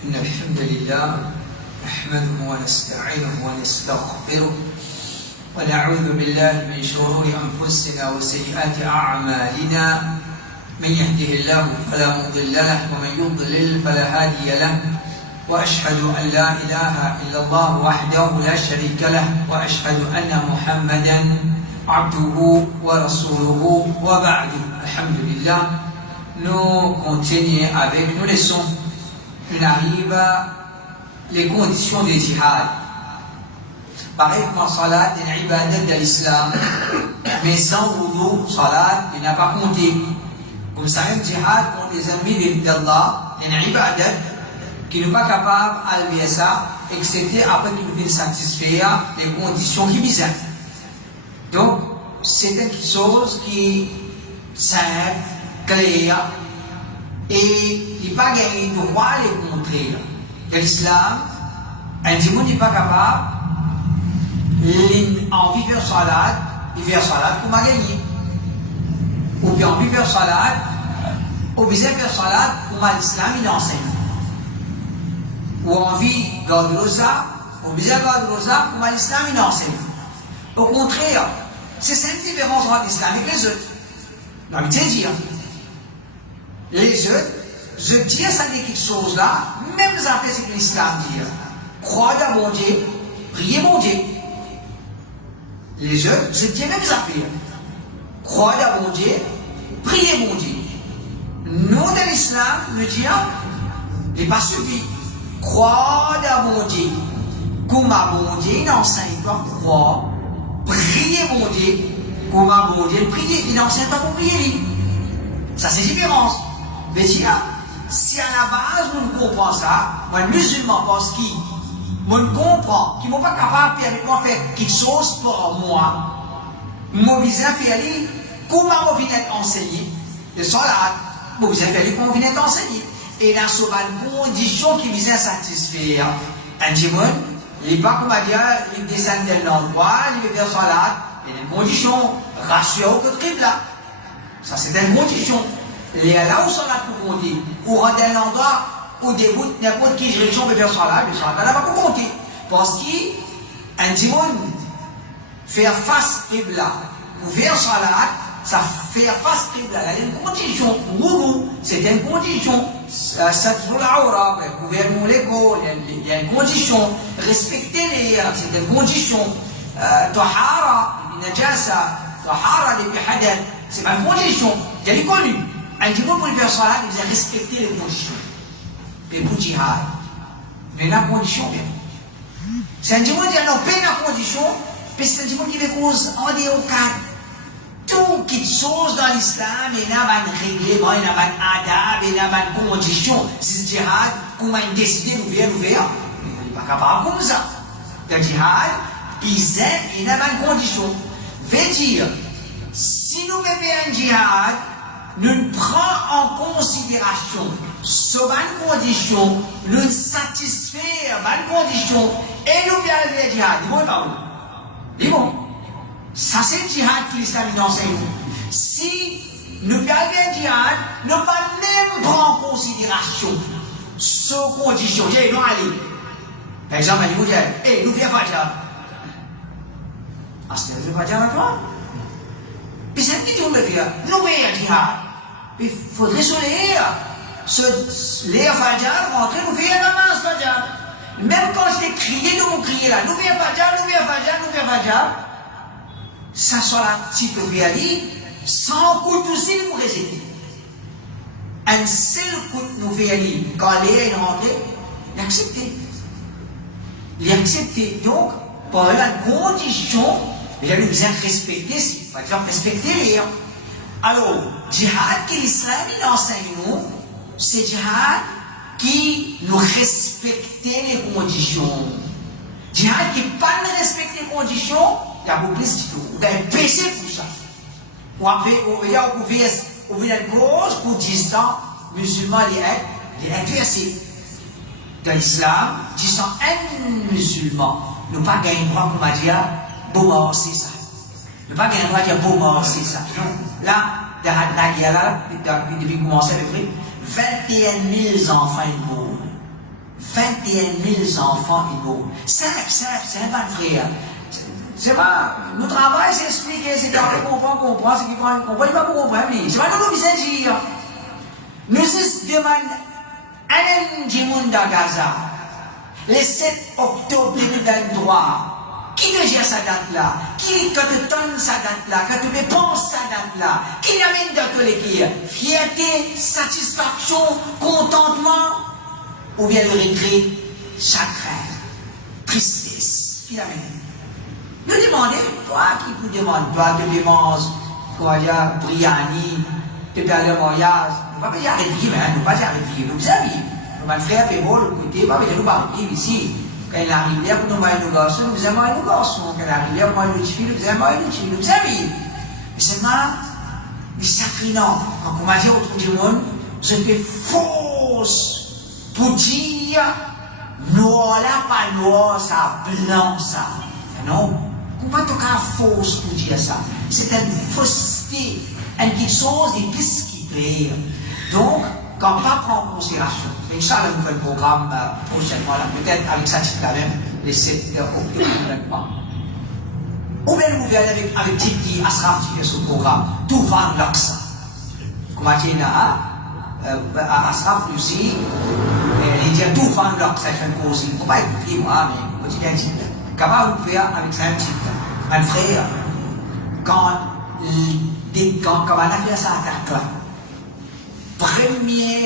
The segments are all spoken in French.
إن الحمد لله نحمده ونستعينه ونستغفره ونعوذ بالله من شرور أنفسنا وسيئات أعمالنا من يهده الله فلا مضل له ومن يضلل فلا هادي له وأشهد أن لا إله إلا الله وحده لا شريك له وأشهد أن محمدا عبده ورسوله وبعد. Alhamdulillah, nous continuons avec nos leçons. On arrive à les conditions du djihad. Pareil comme salat est une ibadat de l'islam, mais sans wudu, salat il n'a pas compté. Comme ça, un djihad contre les ennemis d'Allah, une ibadat qui n'est pas capable de faire ça, excepté après qu'il vienne satisfaire les conditions qui visent. Donc, c'est quelque chose qui est simple, clair, et il n'est pas gagné de droit à les contrer. De l'islam, un dimanche n'est pas capable, envie de faire salat, il fait salat pour m'a gagné. Ou bien envie de faire salat, ou bien faire salat pour l'islam, il enseigne. Ou envie de garder rosa, ou bien garder rosa pour l'islam, il enseigne. Au contraire, c'est cette différence entre l'islam et les autres. J'ai envie de dire, les autres, je dis ça dit quelque chose là, même ça fait ce que l'islam dit. Croyez à mon Dieu, priez mon Dieu. Les autres, je dis même ça fait. Croyez à mon Dieu, priez mon Dieu. Nous, dans l'islam, nous disons, il n'est pas suffi. Croyez à mon Dieu. Comme à mon Dieu, il enseigne pas pour croire. Priez mon Dieu. Comme à mon Dieu, priez, il enseigne pas pour prier. Ça, c'est différence. Mais si à la base, nous ne comprenons ça, moi, musulman pense qui, moi, ne comprend, qui ne sont pas capables avec moi faire quelque chose pour moi, moi, je vais faire comment on vient enseigner, le salat, moi, je vais faire comment on vient enseigner. Et dans ce une condition qui vient satisfaire, un dimanche, il n'est pas comme à dire, il descend de l'endroit, il veut faire salat, il y a une condition, ratio que triple là. Ça, c'est une condition. Les là où sont là pour compter, ou rentrer à l'endroit, ou début, n'importe quelle direction peut faire salat, mais ça n'a pas pour compter. Parce qu'un dimanche, faire face qibla, ou faire salat, ça fait face qibla. Il y a une condition, wudu, c'est une condition, satru l'aura, gouvernement l'école, il y a une condition, respecter les airs, c'est une condition, tahara, najasa, tahara, les bihadat, c'est pas une condition, il y a les connus. Un dimanche pour les faire salat, il faut respecter les conditions. Les bouts djihad. Mais la condition, bien. C'est un dimanche qui a pas la condition, mais c'est un dimanche qui veut cause en des au cadre. Tout qui chose dans l'islam, il y a un règlement, il y a un adab, il y a une condition. Si c'est djihad, comment il décide d'ouvrir, il n'est pas capable comme ça. Le djihad, il y a une condition. Veut dire, si nous faisons un djihad, nous prenons en considération ce bonne condition, nous satisfaire bonne condition, et nous faisons le djihad. Dis bon, pas où? Dis bon. Ça, c'est le djihad que l'islam enseigne. Si nous faisons le djihad, nous ne pas même prendre en considération ce condition. J'ai non aller. Par exemple, il vous dit, hey, nous faisons Fajr. Ah, c'est le Fajr à toi? Puis c'est qui nous le fait? Nous faisons le djihad. Il faudrait se lire Fajr, rentrer, nous faisons la namaz Fajr. Même quand je t'ai crié, nous m'ont crié là, nous faisons Fajr, nous faisons Fajr, nous faisons Fajr. Ça soit la petite réalité, sans coup de aussi nous résister. Un seul coup de nous fait aller, quand les est rentré, l'accepter. L'accepter. Donc, par la condition, il a besoin de respecter, par exemple, respecter les. Alors, djihad que l'islam enseigne nous, c'est djihad qui nous respecte les conditions. Djihad qui pas respecte les conditions, il y a beaucoup plus de tout. Il y a un péché pour ça. Il y a une cause pour 10 ans, musulmans les intéressés. Dans l'islam, 10 ans, un musulman ne pas gagner droit comme à dire, bon mort, c'est ça. Ne pas gagner droit de dire, bon mort, c'est ça. Là, depuis commencer à peu près, 21 000 enfants morts. 21 000 enfants inaugures. Simple, c'est un bon frère. C'est pas, nous travaillons, c'est expliquer, c'est quand on comprend, c'est qu'on comprend, il va pas comprendre, c'est pas nous qui c'est dire. Nous demandons, un Jimoun dans Gaza, le 7 octobre 2023, qui te gère sa date-là? Qui te donne sa date-là? Qui te dépense sa date-là? Qui l'amène dans tous les pays? Fierté, satisfaction, contentement, ou bien le regret, chagrin, tristesse? Qui l'amène? Nous demandons, toi qui nous demandes, toi tu demandes, quoi dire, Briani, tu peux aller au mariage, nous ne pouvons pas y arrêter, mais nous ne pouvons pas y arrêter, nous amis. Mon frère Pémol, écoutez, nous parlons ici. Quand il arrive là, pour nous marier nos garçons, nous aimons nos garçons. Quand il arrive là, pour marier nos filles, nous aimons nos filles, nous amis. Mais c'est mal, mais sacrément, quand on m'a dit autour du monde, c'était fausse pour dire, noir là, pas noir, ça, blanc, ça. Non, comment tu as fausse pour dire ça? C'est une fausseté, une quelque chose de plus qui clair. Donc, quand on va prendre en considération, Inch'Allah, nous faisons le programme prochainement, peut-être avec ça, quand même, les 7 octobre. Ou bien nous verrons avec Tiki Asraf qui fait ce programme, tout va l'Aqsa. Comme on dit là, Asraf aussi, il dit tout va l'Aqsa, il fait une cause. Il ne faut pas écouter moi, mais on dit bien Tiki. Comment vous faire avec ça, un frère, quand on a fait ça à Dakar, premier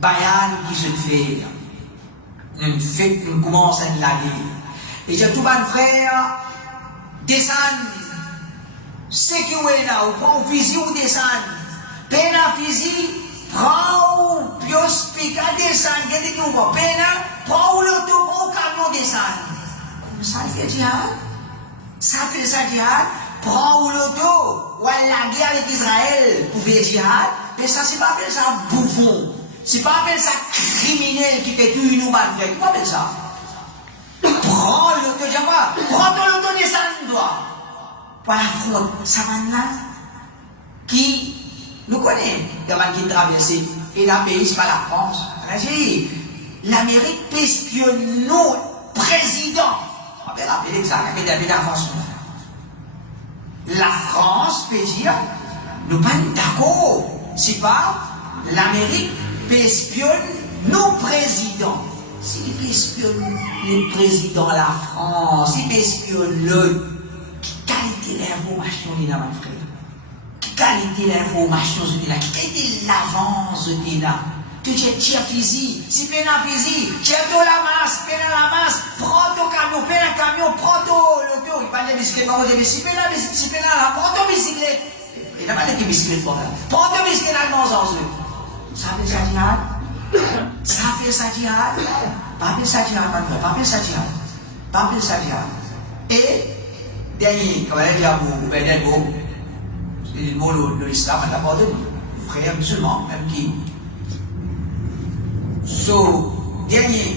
bayan qui se fait, nous commençons à l'aller. Et j'ai tout mon frère, descend, c'est qui est là, ou prend un fusil ou descend, peine à fusil, prend un pios, pique à descend, qu'est-ce que vous voyez, peine, prend l'auto, prend un camion, descend. Comme ça, il fait djihad. Ça fait ça djihad, prend l'auto, ou à la guerre avec Israël pour faire djihad, mais ça, c'est pas appelé ça bouffon. C'est pas appelé ça criminel qui fait tout une mal fait. Comment appelle ça? Prends l'auto, prends ton auto, descends, toi. Pour la fraude, ça va là. Qui nous connaît, il y a qui traverse. Et la pays, c'est pas la France. L'Amérique peut espionner nos présidents. On va rappeler ça, la France. La France peut dire, nous pas d'accord. C'est pas l'Amérique peut espionner nos présidents. S'il peut espionner le président de la France, s'il peut espionner le. Quelle qualité d'information il a, mon frère? Quelle qualité d'information il a? Quelle qualité l'avance il a? Tu tires physique, si tu as physique, tire la masse, prends ton camion, prends ton l'auto, il parle de bicyclette, si tu as prends ton bicyclette. Il n'a pas de bicyclette pour ça. Prends ton bicyclette dans le sens. Ça fait ça djihad? Ça fait ça djihad? Pas appeler ça djihad, pas appeler ça djihad. Pas appeler ça djihad. Et, dernier, comme elle dit à vous, c'est le mot de l'islam, on n'a pas de frères musulmans, même qui. So, dernier,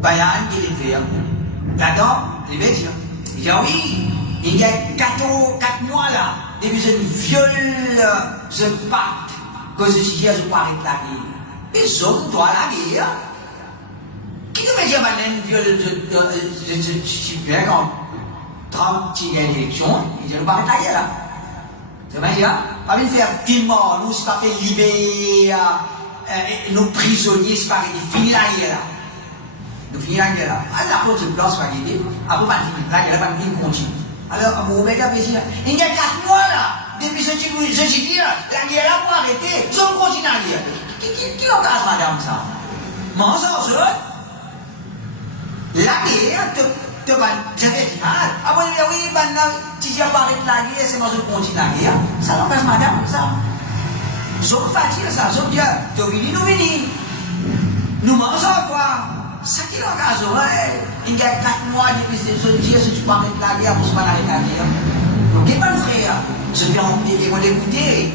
bayan qui est fait, là-dedans, les médias. Il dit, oui, il y a 4 mois là, depuis je viole, je pacte, que je suis je parle de la guerre. Mais sommes toi la guerre? Qui nous met dire maintenant viole, je suis bien quand Trump tire l'élection, il dit, je parle de la guerre là. C'est vrai, pas venir faire filmant, nous, c'est pas fait libérer nos prisonniers, c'est pas fini la guerre là. Nous finissons la guerre là. Alors, après, je place pas guerre, après, pas finir la guerre, pas finir continue. Alors, vous mettez à plaisir. Il y a 4 mois là, depuis ce que je dis là, la guerre là pour arrêter, je continue la guerre. Qui l'engage, madame, ça? Mensonge, la guerre, je fais mal. Après, oui, maintenant, si je pas arrêter la guerre, c'est moi je continue la guerre. Ça l'engage, madame, ça. Je ne pas dire ça, je veux dire, tu viens, nous venons. Nous mangeons quoi? Ça qui l'engage, ouais. Il y a 4 mois depuis ce jour, si tu peux arrêter la guerre, pour ne pas arrêter la guerre. Donc, il n'y a pas de frère. Je vais écouter.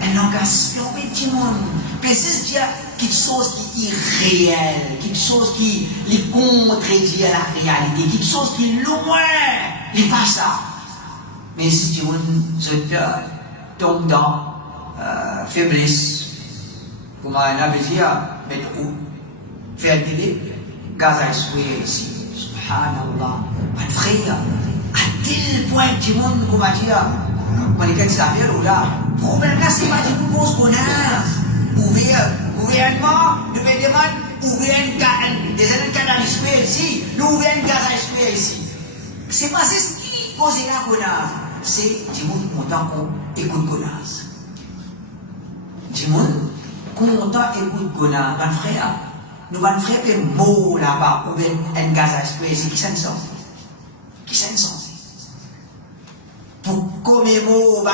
Un langage, un petit monde. Mais c'est quelque chose qui est irréel, quelque chose qui est contredit à la réalité, quelque chose qui est loin, il n'est pas ça. Mais si tu veux, je tombe dans faiblesse, Comment on a dit, mettre où? Faire télé, Gaza est ici. Subhanallah. Mon frère, à tel point que le monde, comment dire, on est qu'à faire là. Le problème là, c'est pas du tout qu'on se connaisse. Gouvernement, nous demandons, ouvrir des canaux ici, nous ouvrir un Gaza ici. C'est pas ce qui cause la connasse. C'est du monde content qu'on écoute connasse. Du monde content écoute connasse. Mon frère, nous allons faire des mots là-bas, ouvrir un Gaza ici, qui s'en sort? Qui s'en sort? Pour commémorer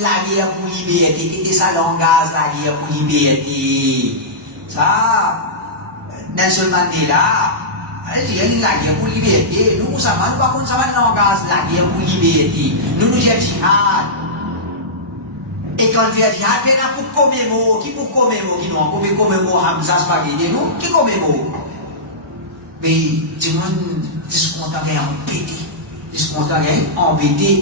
la guerre pour liberté, qui était sa langage, la guerre pour liberté. Ça, Nelson Mandela, il y a la guerre pour liberté. Nous savons pas qu'on savait le langage, la guerre pour liberté. Nous nous disons jihad. Et quand on fait jihad, il y a pour commémorer, qui pour commémorer, qui non, pour commémorer Hamza Spaghetti, nous, qui commémorer. Mais, tout le monde, discontent est embêté. Discontent est embêté.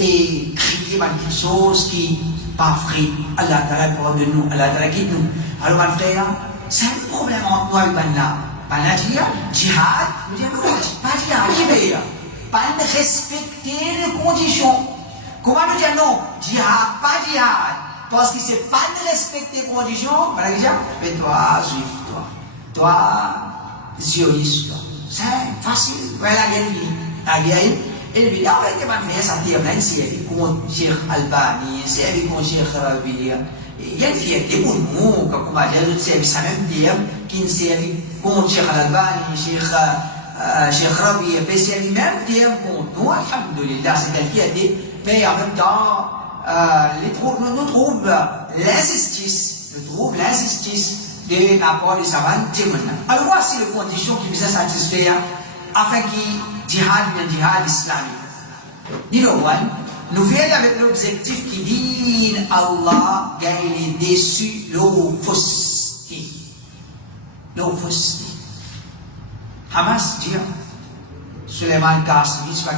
Et crier quelque chose qui pas vrai. Allah Ta'ala parle de nous, Allah Ta'ala quitte nous. Alors, mon frère, c'est un problème entre nous et Banna. Banna dit, jihad, nous disons, pas jihad, qui veut? Pas respecter les conditions. Comment nous dire non? Jihad, pas jihad. Parce que c'est pas de respecter les conditions. Voilà, qui dit, mais toi, juif, toi. Toi, zioniste, toi. C'est facile. Voilà, la guerre. Et puis, là, on va faire ça, c'est avec mon Cheikh Albani, c'est avec mon Cheikh Rabi. Il y a une fierté pour nous, comme on va dire, c'est ça même dire, qui c'est avec mon Cheikh Albani, Cheikh Rabi, c'est avec même dire pour nous, alhamdoulilah, c'est une fierté, mais en même temps, nous trouvons l'injustice, de l'apport de savants. Alors, voici les conditions qui vous satisfaire afin qu'il jihad islamique. Numéro 1, nous venons avec l'objectif qui dit Allah gagne déçu l'offusqué. Hamas dit, Suleiman Qasimi, c'est pas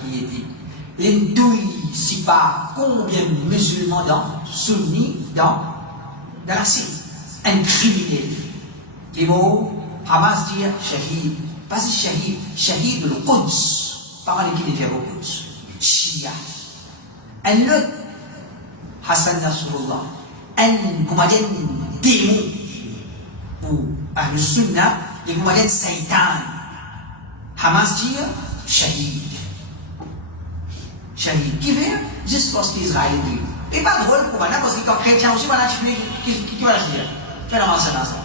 qui dit, l'indouille, si pas combien de musulmans sunnis dans la Syrie, un criminel. Les mots, Hamas dit shahid. Pas shahid, shahid le Quds. Parole qui dit au Quds. Shia. Un autre, Hassan Nasrullah. Un, comment dire, démon. Ou, le Sunnah, et comment dire, Satan. Hamas dit shahid. Shahid. Qui veut? Juste parce qu'Israël est Dieu. Et pas drôle pour moi, parce que quand chrétien aussi, voilà, qui va le dire? Fais la mention dans ça.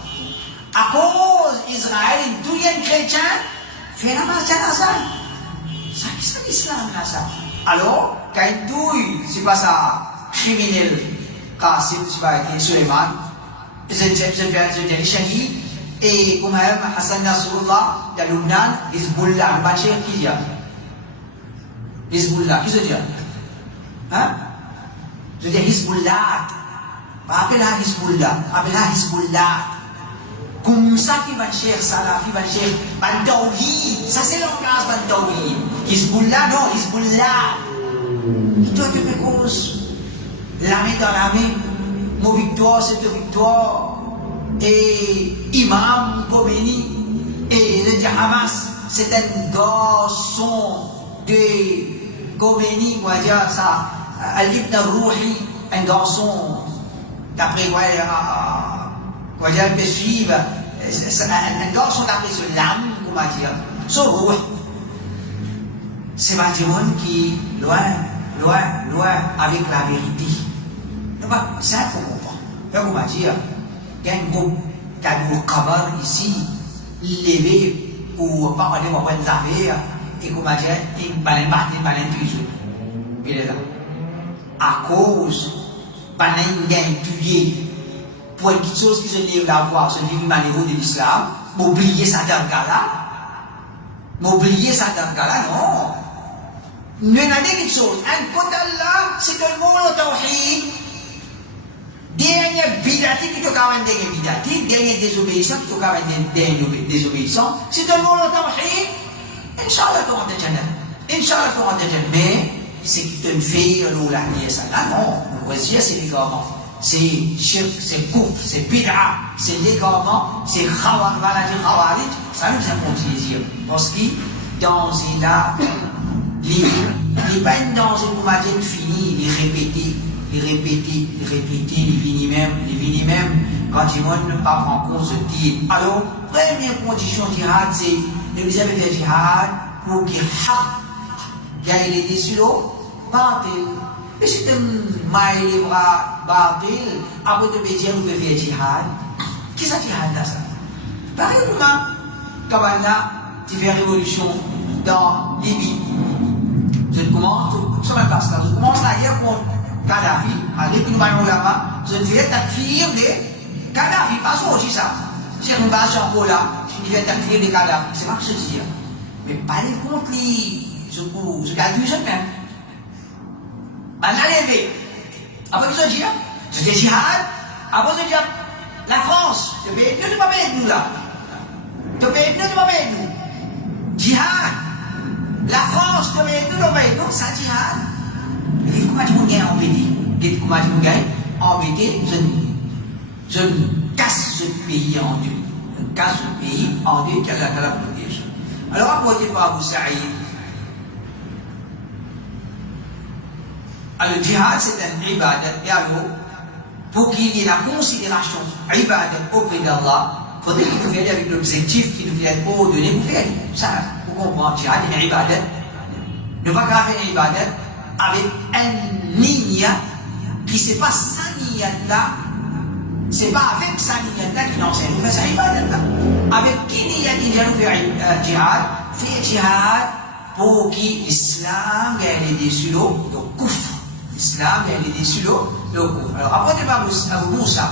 À cause d'Israël, d'où il y a un chrétien, fait la marche à ça. Ça, c'est l'islam, là, ça. Alors, quand il douille, c'est pas ça, criminel, Qassim, c'est pas Suleiman, c'est le shahid, et comme même Hassan Nasrullah, de Lubnan, Hezbollah, le bâtir qui dit Hezbollah, qui se dit? Hein? Je dis Hezbollah. Appelez-la Hezbollah, appelez-la Hezbollah. Comme ça qui va chercher Salafi, va chercher Tawhid. Ça c'est le langage de Tawhid. Hezbollah, non, Hezbollah. Il doit être cause. La main dans la main. Mon victoire, c'est une victoire. Et Imam Khomeini. Et le Hamas, c'est un garçon de Khomeini, on va dire ça. Al-Ibn al-Ruhi, un garçon. D'après quoi, on va dire, il peut suivre un garçon d'après ce l'âme, on va dire, son rouh. C'est un monde qui, loin avec la vérité. C'est un peu comprendre. Donc, on va dire, il y a un groupe qui a un kabar ici, levé pour parler de bonnes affaires, et qu'on va dire, il va toujours. Il est là. À cause, il y a un tué. Pour quelque chose qui se livre d'avoir, se livre malheureux de l'islam, m'oublier ça dans le cas-là. M'oublier ça dans le cas-là, non. Nous avons quelque chose. Un côté là, c'est que le mot le tawhid. Dernier bidati qui te casse des bidati, dernier désobéissant qui te casse des désobéissants. C'est le mot le tawhid. Inch'Allah, tu rentres Jannah. Inch'Allah, tu rentres Jannah. Mais, c'est qui te fait le la ça là, non. Voici, c'est les gars. c'est shirk, c'est kouf, c'est bid'a, c'est l'égarement, c'est maladie khawarij, ça nous a plaisir. Parce que danger là, les pas une danger pour ma dire fini, les répéter, les vini même, quand ils ne pas prendre compte de dire. Alors, première condition du jihad, c'est de vous avez fait jihad pour qu'il gagne les déçus, batil. Et si tu mailles les bras, batil, après de me dire, vous pouvez faire jihad. Qui ça jihad là ça? Par exemple, Kabbalah, tu fais révolution dans Libye. Je commence, ça me passe là, je commence la guerre contre Kadhafi, allez, puis nous allons là-bas, je vais t'accueillir de Kadhafi, pas ça aussi ça. Si on va sur un là, je vais t'accueillir de Kadhafi, c'est pas que je dis. Mais pas les contre les, je calcule ça même. On a levé. Après que je dis, c'était jihad, après je dis, la France, tu ne pas payer nous là. Tu ne pas payer nous. Jihad. La France, tu paye nous, ça jihad. Et comment tu me gagnes embêté? Comment tu me gagnes embêté? Je casse ce pays en deux. Je casse ce pays en deux qu'elle a protégé. Alors, apportez par Abu Saïd. Alors, le jihad, c'est un ibadat. Et alors, pour qu'il y ait la considération ibadat auprès d'Allah, il faudrait que nous fassions avec l'objectif qui nous vient ordonner, vous faites. Ça, vous comprenez, jihad, il y a une ibadat. Ne pas faire une ibadat avec un niya qui c'est pas sa niyat là, c'est pas avec sa niyat là qu'il enseigne, vous faites sa ibadat là. Avec qui niyat il vient nous faire jihad? Faire jihad pour que l'islam gagne dessus le kufr. L'islam gagne dessus le kufr. Alors après Abu Moussa,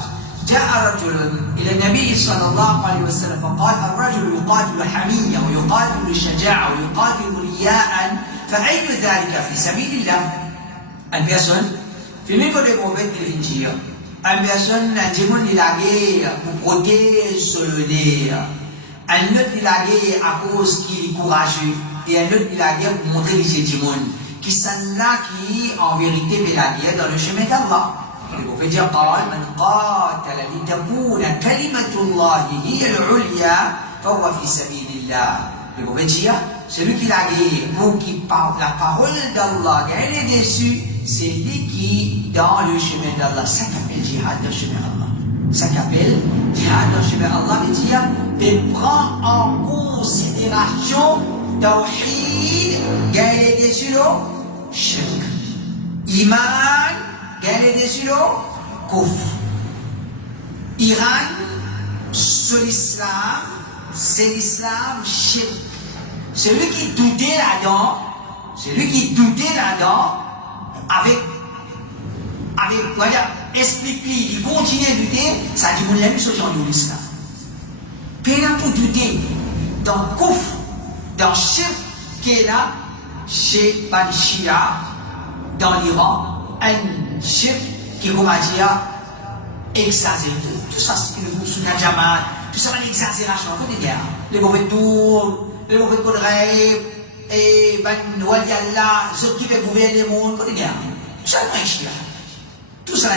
جاء رجل إلى النبي صلى الله عليه وسلم فقال الرجل يقاتل حمية ويقاتل شجاعة ويقاتل رياء فأي ذلك في سبيل الله؟ Une personne, في ميكو دي بروفيت الإنجيل. Une personne نجمون la guerre pour protéger le nez. Un autre il a guerre à cause qu'il est courageux et un autre il a guerre pour montrer qu'il est timon. Qui sont là qui en vérité fait la guerre dans le chemin d'Allah. Le prophète dit قال من قاتل لتكون كلمة الله هي العليا فهو في سبيل الله. Le prophète dit celui qui l'a guerre pour qu'il parle la parole d'Allah, gagne dessus, c'est lui qui dans le chemin d'Allah. Ça s'appelle jihad dans le chemin d'Allah. Ça s'appelle jihad dans le chemin d'Allah. Il dit de prendre en considération tawhid, gagne dessus le shirk, iman, gagne dessus le kufr. Iran, sur l'islam, c'est l'islam shirk. Celui qui doutait là-dedans, avec, explique-lui, il continue à douter, ça dit, on l'a mis ce genre de l'islam. Puis là, pour douter, dans kufr, dans shirk, qui est là, chez Bani Shia, dans l'Iran, un shirk qui, comment dire, exagère tout. Tout ça, c'est le sous la Jamaat, tout ça, c'est l'exagération, tout est bien. Les mauvais tours, les mauvais coups de rêve, et ben, Waliallah, ceux qui veulent gouverner le monde, tout est bien. Tout ça, c'est Shia. Tout ça,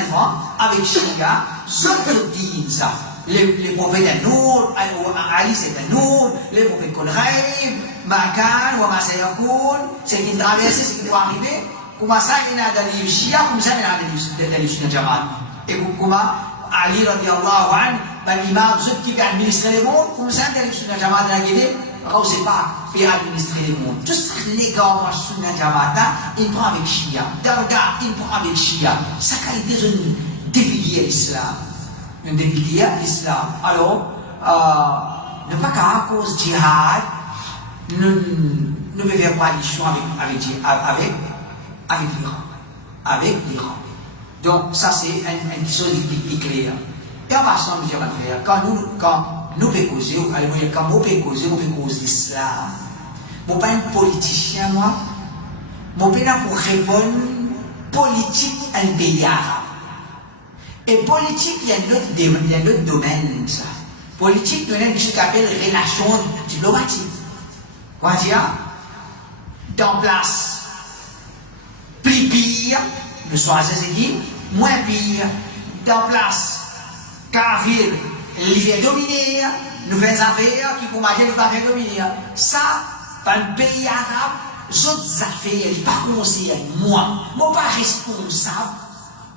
avec Shia, ceux qui disent ça. Les prophètes à Nour, Ali c'est à Nour, les prophètes qu'on rêve, Makan, ou Masayakoun, c'est qui traverse, c'est qui doit arriver. Comment ça, il y a dans les Shia, comme ça, il y a dans les Sunna Jamaat. Et comment Ali, radiallahu anhu, ben l'imam, ceux qui veulent administrer le monde, comme ça, dans les Sunna Jamaat, la guédé, on ne sait pas, pour administrer le monde. Tout ça, les gars, moi, Sunna Jamaat, ils prennent avec Shia. Darga, ils prennent avec Shia. Ça, qualité, c'est une dévier l'islam. Une dévier l'islam. Alors, ne pas qu'à cause jihad, ne me faire coalition avec l'Iran. Donc, ça, c'est une chose qui est claire. Et en passant, mes chers frères, quand nous pouvons causer, quand nous pouvons causer l'islam, je ne suis pas un politicien, moi. Je ne suis pas pour répondre politique à un pays arabe. Et politique, il y a un autre domaine, ça. Politique, il y a ce qu'on appelle relation diplomatique. Quoi dire? Dans place, plus pire, ne choisissez qui? Moins pire. en place, Kafir, il fait dominer, nous faisons affaires qui, pour manger, nous pas faire dominer. Ça, dans le pays arabe, d'autres affaires, il pas conseillé. Moi, pas responsable.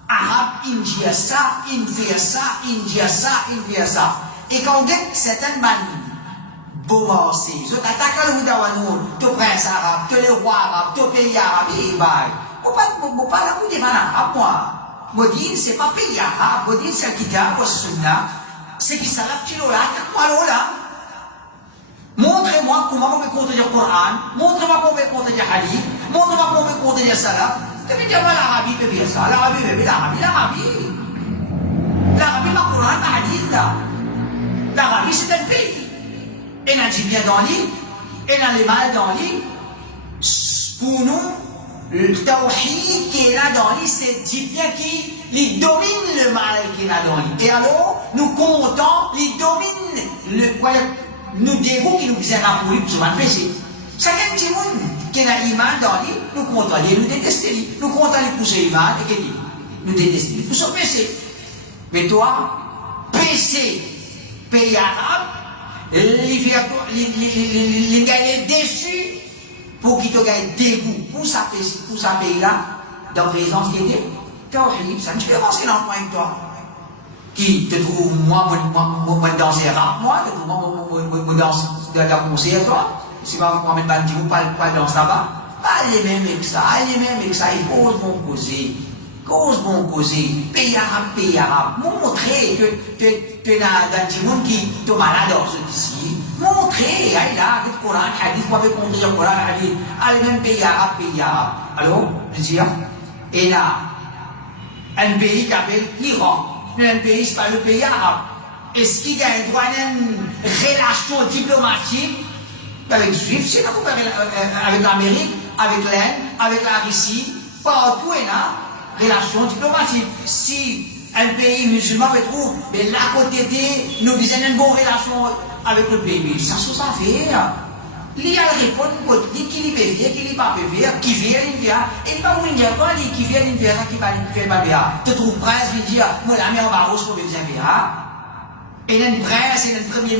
Arabe, il dit ça, il fait ça, il dit ça, il fait ça. Et quand on dit certaines manies, bon marché, je t'attaque le Oudawanour, tu prince arabe, tu le roi arabe, tu pays arabe, et bah, on pas la bouche des arabes, moi. Moi, dis, c'est pas pays arabe, moi, dis, c'est le kitab, le sunna, c'est qui s'arrête, tu l'as là, là. Montrez-moi comment on peut contredire le Coran, montrez-moi comment on peut contredire le hadith, montrez-moi comment on peut contredire le salaf. Tu peux dire, l'Arabie peut dire ça, l'Arabie, l'Arabie, le Coran, le hadith, là. L'Arabie, c'est un pays. Elle a du bien dans l'île, elle a les mal dans l'île. Pour nous, le tawhid qui est là dans l'île, c'est du bien qui domine le mal qui est là dans l'île. Et alors, nous comptons, il domine nous dégoût qui nous vient à pour lui, pour se péché. Chacun petit monde qui a l'iman dans l'île, nous comptons les, nous détestons les, nous comptons les pousser l'iman, et qui dit, nous détestons les, pour se péché. Mais toi, péché, pays arabe, les gars sont déçus pour qu'ils te gagnent dégoût pour sa pays-là, dans la présence qui était. Tawhid, ça ne peut pas avancer dans le point avec toi. Qui te trouve, moi, danser rap, moi, te trouve, moi, danser de la conseil, toi. Si pas moi, même pas dire, pas danser là-bas. Allez, même avec ça, il pose mon causer. Cause bon causer, pays arabe, montrer que tu es dans un monde qui est malade dans ce ici. Montrer, allez là, le Coran, le hadith, quoi, avec le Coran, le hadith, allez, même pays arabe. Alors, je dis, et là, un pays qui s'appelle l'Iran, un pays, c'est pas le pays arabe. Est-ce qu'il y a un droit d'une relation diplomatique avec les Juifs, c'est avec l'Amérique, avec l'Inde, avec la Russie, partout, et là, relation diplomatique. Si un pays musulman retrouve, mais là côté nous avons une bonne relation avec le pays, mais ça se fait. Il y a le répondre, qui peut faire, qui ne pas faire, qui vient, il vient, et pas où il y a pas, qui vient, il vient, qui va faire, tu trouves prince, il dit, moi la mère Baros pour bien faire. Et il y a une prince, il y a un premier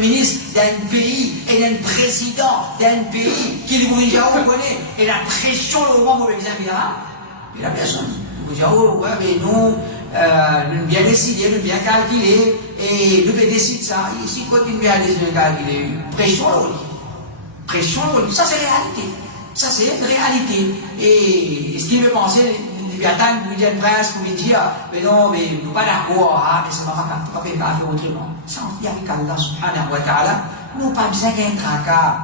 ministre d'un pays, et il y a un président d'un pays qui lui dit, vous connaissez, et la pression au moment pour bien faire. Et la personne, vous dites, oh, ouais, mais nous, nous bien décider, nous bien calculer, et nous décider ça. Ici, continue à calculer. Pression, ça c'est réalité. Ça c'est réalité. Et ce qu'il veut penser, il attend, vous dire prince pour lui dire, mais non, mais nous pas d'accord, mais ça ne va pas faire autrement. Ça, on dit avec Allah subhanahu wa ta'ala, nous pas besoin d'un tracas.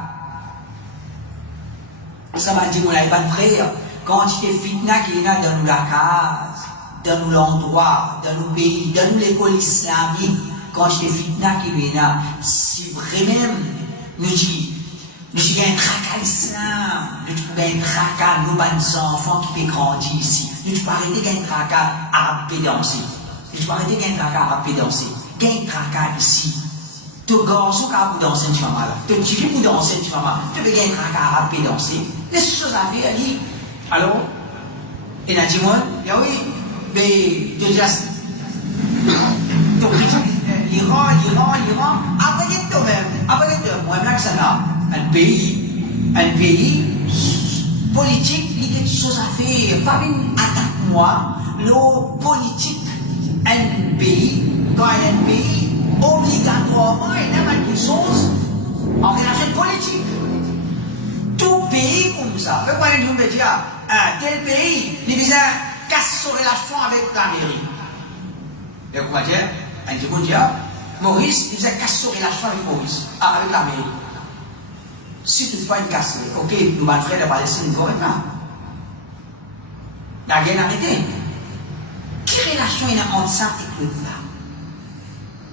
Ça m'a dit, mon aïban frère, quand il y a fitna qui est là dans la case, dans l'endroit, dans nos pays, dans l'école islamique, quand il y a fitna qui est là, si vraiment nous disons, il y a un tracas islam, nous avons un tracas, nous avons des enfants qui peuvent grandir ici, nous avons arrêté qu'il y a un tracas arabe pédancé, nous avons arrêté qu'il y a un tracas arabe pédancé, qu'il y a un tracas ici. Tu garçon qui a pour danser, tu vas mal. Tu fais pour danser, tu vas mal. Tu veux gagner un tracas arabe pédancé. Les choses à faire, alors, il a dit, moi, oui, mais déjà, l'Iran, après moi-même, que ça a un pays politique, il y a des choses à faire, pas une attaque, moi, le politique, un pays, quand il y a un pays, obligatoirement, il y a quelque chose en relation politique. Tout pays comme ça. Fait quoi, nous me dire, tel pays, il vient casser ses relations avec l'Amérique. Et comment dire, un petit peu dire, Maurice, il vient casser ses relations avec l'Amérique. Si toutefois il casse, ok, nous allons faire la Palestine, nous allons là. La guerre arrêtée. Quelle relation il y a entre ça et le là?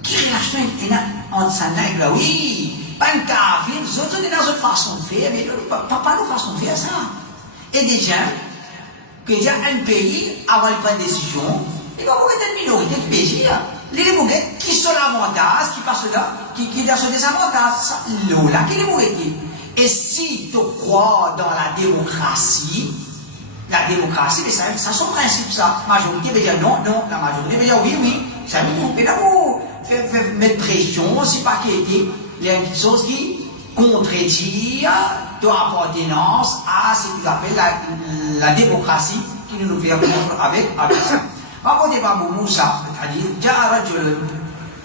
Quelle relation il y a entre ça et le là? Oui! Pas une kafir, nous autres, on est dans une façon de faire, mais pas une façon de faire ça. Et déjà, que déjà un pays, avant de prendre une décision, il va avoir une minorité qui péchit. Les bouquets qui sont l'avantage, qui passent là, qui dans ce désavantage, là, qui est les bouquets. Et si tu crois dans la démocratie, La démocratie, ça son principe, ça. La majorité veut dire non, non. La majorité veut dire oui, oui. Ça nous fait d'abord mettre pression, c'est pas qu'il y ait quelque chose qui contredit ton appartenance à ce qu'on appelle la démocratie qui nous fait comprendre avec ça. Racontez pas pour Moussa, le hadith, جاء رجل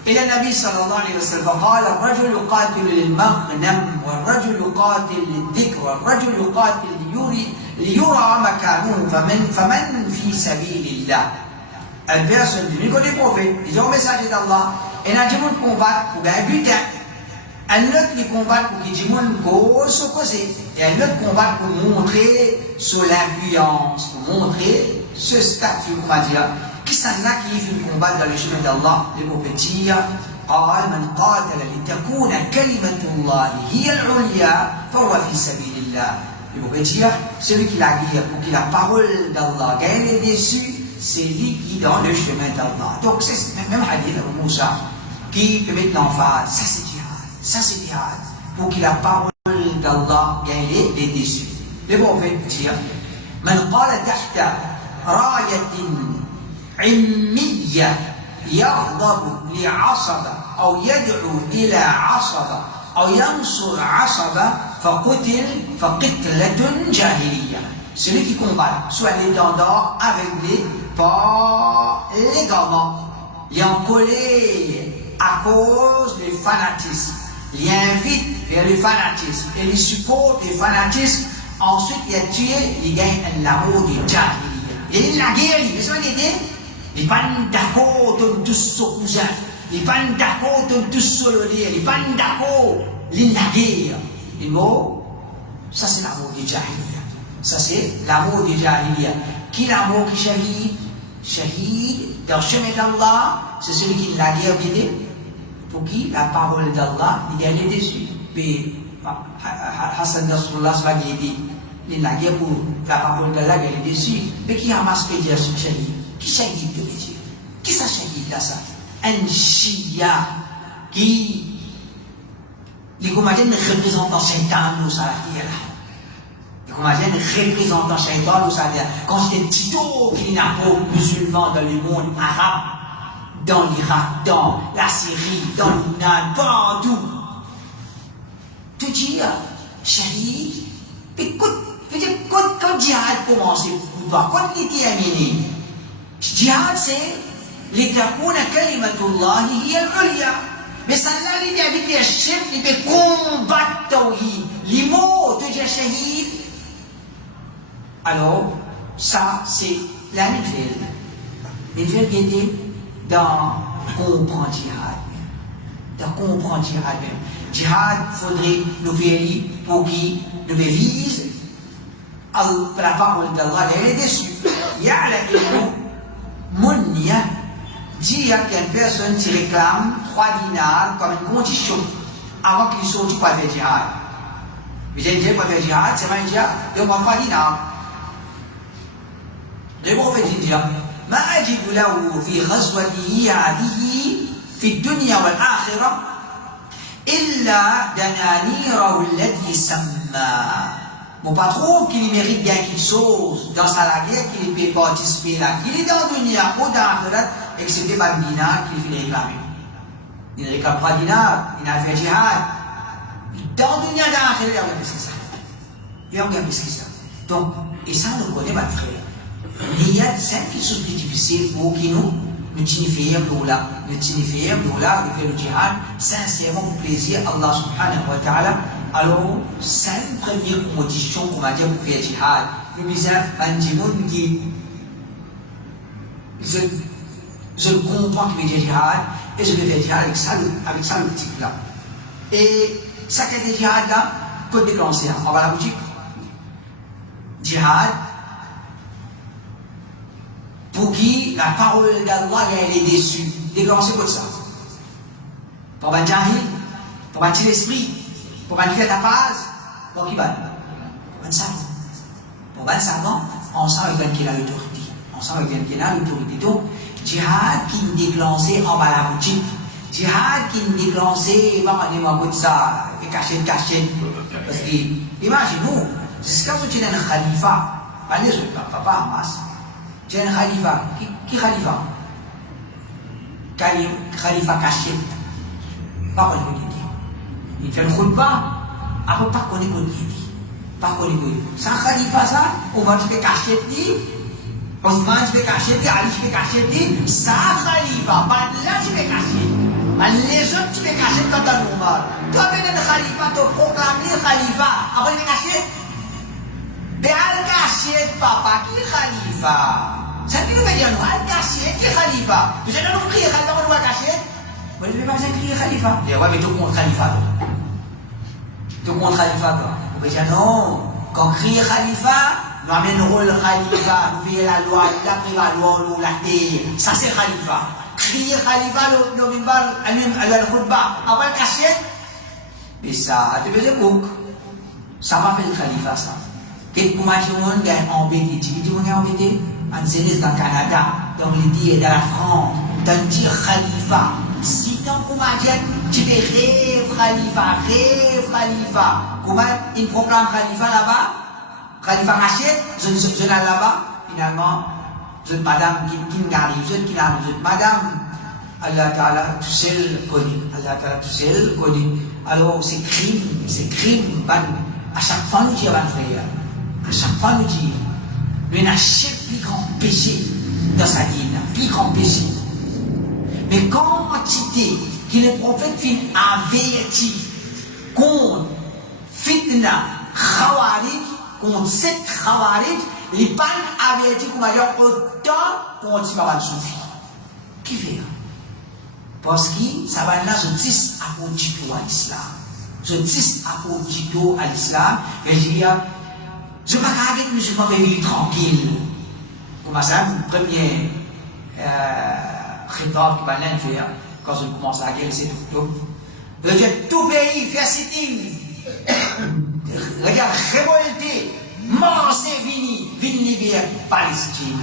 إلى النبي صلى الله عليه وسلم فقال الرجل يقاتل للمغنم والرجل يقاتل للذكر والرجل يقاتل ليرى مكانه فمن في سبيل الله. Une personne dit, nous connaissons les prophètes, ils ont un message d'Allah, et nous avons combattre pour gagner du temps. Un autre qui combat pour qu'il dise mon cause se causer, et un autre combat pour montrer sur l'influence, pour montrer ce statut, on va dire, qui s'en a qui veut combattre dans le chemin d'Allah, les prophètes disent, قال من قاتل لتكون كلمة الله هي العليا فهو في سبيل الله. Les prophètes disent, celui qui la guerre pour que la parole d'Allah gagne dessus, c'est lui qui est dans le chemin d'Allah. Donc c'est le même hadith de Moussa qui peut mettre l'emphase, ça c'est djihad, ça c'est djihad, pour que la parole d'Allah gagne les dessus. Les prophètes disent, من قال تحت راية علمية يغضب لعصبة أو يدعو إلى عصبة أو ينصر عصبة فقتل فقتلة جاهلية. Celui qui combat, soit les tendants aveuglés par les gamins, il est en colère à cause du fanatisme. Il invite vers le fanatisme et il supporte le fanatisme. Ensuite, il a tué, il gagne l'amour du jahiliya. Il la guerre, il besoin d'aider. Il n'est pas d'accord de tous son cousin. Il n'est pas d'accord de tous son lit. Il n'est pas d'accord de la guerre. Il mot, ça c'est l'amour du jahiliya. Ça c'est l'amour du jahiliya. Qui l'amour qui shahid? Shahid, dans le chemin d'Allah, c'est celui qui l'a guerre guidé. Pour qui la parole d'Allah, il est allé dessus. Puis, Hassan Nasrullah va guider. Il l'a guerre pour la parole d'Allah, il est dessus. Mais qui a masqué dire ce shahid? Qui shahid de dire? Qui ça shahid là ça? Un shia qui, les commandes représentant Shaitan, nous ça la terre là. Imagine représentant Shaitan, nous savons, quand c'était Tito qui n'a pas musulman dans le monde arabe, dans l'Irak, dans la Syrie, dans l'Iran, partout. Tout dire, chérie, écoute, quand le djihad commence, quand il est terminé, djihad c'est لتكون كلمة الله هي العليا. Mais ça là, il invite les chefs, il peut combattre Tawhid. Les mots de Shahid. Alors, ça, c'est la nouvelle. La nouvelle qui était dans comprendre djihad. Dans comprendre djihad même. Djihad, il faudrait nous faire pour qui nous vise la parole d'Allah, elle est dessus. Il y a la Mounia dit qu'il y a une personne qui réclame 3 dinars comme une condition avant qu'il sorte pour faire djihad. Mais j'ai dit pour faire djihad, c'est pas un djihad, il y a 3 dinars. Le prophète dit ما أجد له في غزوته هذه في الدنيا والآخرة إلا دنانيره التي سمى. Mon pas trouve qu'il mérite bien quelque chose dans sa guerre qu'il peut participer là. Il est dans le dunya ou dans l'akhirat, excepté par le dinar qu'il fait réclamer. Il ne réclame pas dinar, il a fait djihad. Dans le dunya, dans l'akhirat, il y a rien plus que ça. Il y a rien plus que ça. Donc, et ça, nous connaît, ma frère. Il y a quelque chose de plus difficile pour qui nous signifions nous là, de faire le djihad sincèrement pour plaisir Allah subhanahu wa ta'ala. Alors, c'est une première condition qu'on va dire pour faire djihad. Le bizarre, un djihad dit, je comprends qu'il veut dire djihad et je vais faire djihad avec ça le type là. Et ça qui est djihad là, peut déclencher. On va à la boutique. Djihad, pour qui la parole d'Allah elle est déçue. Déclencher comme ça. Pour un jahil, pour un l'esprit. Pour un fait la base, pour qui va? Pour un savant. Pour un savant, on sent avec qui a l'autorité. On sent avec qui a l'autorité. Donc, djihad qui nous déclenche en bas la boutique. Djihad qui nous déclenche, on va dire ça, et cacher. Parce que, imaginez-vous, jusqu'à ce que tu es un khalifa, pas les autres, pas Hamas. J'ai un khalifa. Qui khalifa? Khalifa caché. Pas qu'on dit. Il fait le khutbah. Après, pas qu'on dit. Pas qu'on dit. Ça, khalifa, ça, on va se cacher dit. Osman se cacher dit. Ali se cacher dit. Ça, khalifa. Pas là, se cacher. Les autres se cacher quand on nous parle. Toi, tu es le khalifa, tu proclames le khalifa. Après, tu es caché. Tu es caché, papa, qui est khalifa? Ça veut dire nous al-caché, qui est khalifa? Tu sais, nous crier khalifa, on doit cacher. Moi, je ne vais pas crier khalifa. Je dis, ouais, mais tu contre khalifa. Tu contre khalifa, toi. On va dire, non. Quand crier khalifa, nous amènerons le khalifa, nous faisons la loi, la prévalence, la terre. Ça, c'est khalifa. Crier khalifa, le mimbar, le khutbah. Après, cacher. Mais ça, tu veux dire, ça m'appelle khalifa, ça. Qu'est-ce que vous m'avez embêté? Tu dis, vous m'avez embêté? En Zélès dans le Canada, dans l'idée dans la France, dans le dire Khalifa. Sinon, comment dire, tu veux rêve Khalifa. Comment il proclame Khalifa là-bas? Khalifa Rachid, je n'ai là-bas, finalement, je suis madame qui n'arrive, je suis madame, Allah Ta'ala, tout seul connu. Alors, c'est crime, à chaque fois nous disons, frère, à chaque fois nous disons, il y a un plus grand péché dans sa vie, plus grand péché. Mais quantité que le prophète a averti contre fitna, khawarij, contre cette khawarij, les pas averti qu'on va y avoir autant contre Imam Soufi. Qui fait? Parce que ça va là, je dis à Pojito à l'islam. Je dis à Pojito à l'islam, et je dis, je ne vais pas regarder les musulmans vivre tranquille. Comme ça, le premier khitab qui va faire, quand je commence à guérir, c'est tout. Je dis, tout pays fait sitting. Regarde, révolté, mort, c'est fini, libérer Palestine.